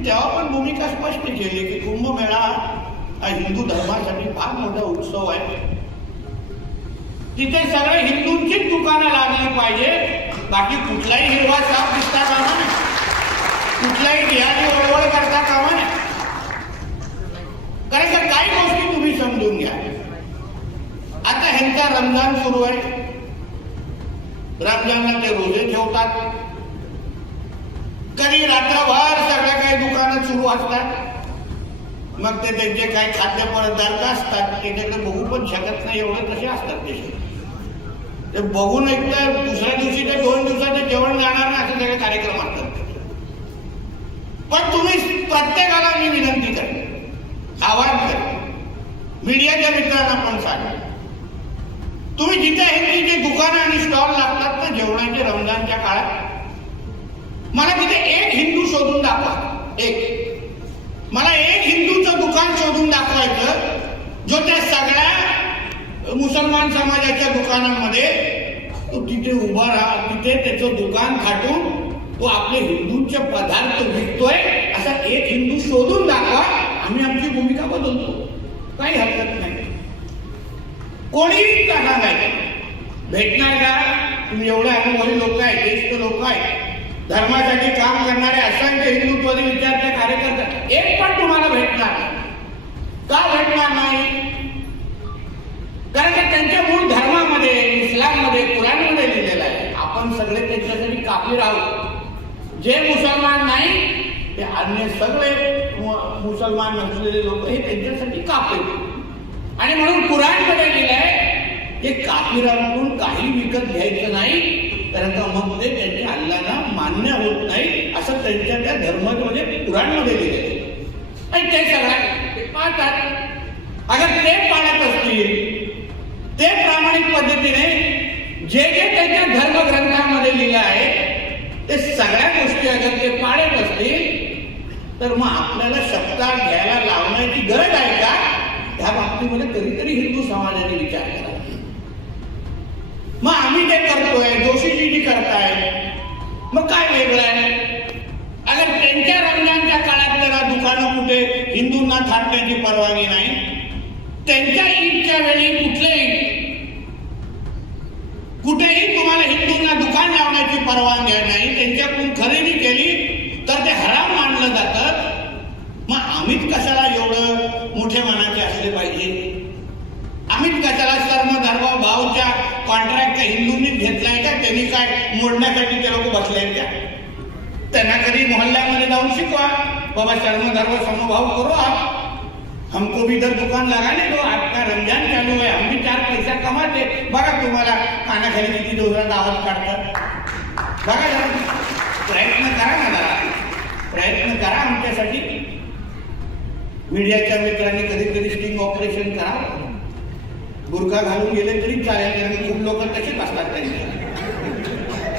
मी तेव्हा पण भूमिका स्पष्ट केली की कुंभमेळा हा हिंदू धर्मासाठी फार मोठा उत्सव आहे. तिथे सगळे हिंदूंचीच दुकानं लागली पाहिजे, बाकी कुठलाही हिरवा साप दिसता कामा नाही, कुठलाही ढियाची ओळवळ करता कामा नाही. कारण का काही गोष्टी तुम्ही समजून घ्या. आता ह्यांचा रमजान सुरू आहे, रमजानला ते रोजे ठेवतात, कधी रात्रभर सगळ्या काही दुकानं सुरू असतात, मग ते त्यांचे काही खाद्यपदार्थ असतात त्याच्याकडे बघू पण शकत नाही, एवढं तसे असतात ते बघून एकदा दुसऱ्या दिवशी ते 2 दिवसाचे जेवण जाणार ना असे सगळे कार्यक्रम असतात. पण तुम्ही प्रत्येकाला मी विनंती करेन, आवाज करेन, मीडियाच्या मित्रांना पण सांगा, तुम्ही जिथे हे जे दुकानं आणि स्टॉल लागतात ना जेवणाचे रमजानच्या काळात, मला तिथे एक हिंदू शोधून दाखवा. मला एक हिंदूचं दुकान शोधून दाखवायचं जो त्या सगळ्या मुसलमान समाजाच्या दुकानांमध्ये तो तिथे उभा राहा, तिथे त्याचं दुकान थाटून तो आपले हिंदूंचे पदार्थ विकतोय असा एक हिंदू शोधून दाखवा. आम्ही आमची भूमिका बदलतो, काही हरकत नाही. कोणीही जाणार नाही, भेटणार का? तुम्ही एवढे अनुभवी लोक आहे, ज्येष्ठ लोक आहे, धर्मासाठी काम करणारे असंख्य हिंदुत्वादी विचारचे कार्यकर्ते, एक पण तुम्हाला भेटणार का? भेटणार नाही. कारण की त्यांच्या मूळ धर्मामध्ये, इस्लाममध्ये, कुराणमध्ये लिहिलेलं आहे आपण सगळे त्यांच्यासाठी काफीर आहोत. जे मुसलमान नाही ते अन्य सगळे मुसलमान नसलेले लोक हे त्यांच्यासाठी काफीर. आणि म्हणून कुराणमध्ये लिहिलंय की काफिरांकडून काही विकत घ्यायचं नाही, कारण का मग ते त्यांच्या अल्लाला मान्य होत नाही असं त्यांच्या त्या धर्मामध्ये कुराणमध्ये लिहिलेलं. आणि ते सगळ्या ते पाळतात. अगर ते पाळत असतील, ते प्रामाणिक पद्धतीने जे जे त्यांच्या धर्मग्रंथामध्ये लिहिलं आहे ते सगळ्या गोष्टी अगर ते पाळत असतील तर मग आपल्याला शब्दात घ्यायला लावण्याची गरज आहे का? ह्या बाबतीमध्ये कधीतरी हिंदू समाजाने विचार करा. मग आम्ही ते करतोय, जोशीजी करताय, मग काय वेगळं आहे? अगर त्यांच्या रमजानच्या काळात जरा दुकानं कुठे हिंदूंना थाटण्याची परवानगी नाही, त्यांच्या ईदच्या वेळी कुठेही तुम्हाला हिंदूंना दुकान लावण्याची परवानगी नाही, त्यांच्याकडून खरेदी केली तर ते हराम मानलं जातं. मग आम्हीच कशाला एवढं मोठे मनाचे असले पाहिजे? आम्हीच कशाला सर्व भावच्या कॉन्ट्रॅक्ट हिंदूंनीच घेतलाय का? त्यांनी काय मोडण्यासाठी ते लोक बसले का? त्यांना कधी मोहल्ल्यामध्ये जाऊन शिकवा, बाबा धर्म समभाव करो, आप हमको भी इधर दुकान लगाने दो, आपका रमजान चालू है, हम भी 4 पैसा कमाते. बघा तुम्हाला कानाखाली किती जोरात आवाज काढतात, बघा जरा प्रयत्न करा ना, जरा प्रयत्न करा आमच्यासाठी. मीडियाच्या मित्रांनी कधीतरी स्टिंग ऑपरेशन करा, बुरका घालून गेले तरी चालेल, कारण खूप लोक तसेच असतात, त्यांच्या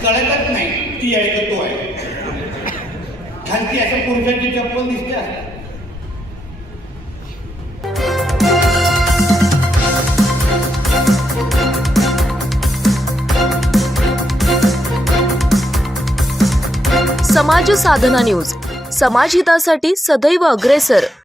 कळतच नाही ती आहे का तो आहे. खालती अशा पुरुषाची चप्पल दिसते असतात. समाज साधना न्यूज, समाजहितासाठी सदैव अग्रेसर.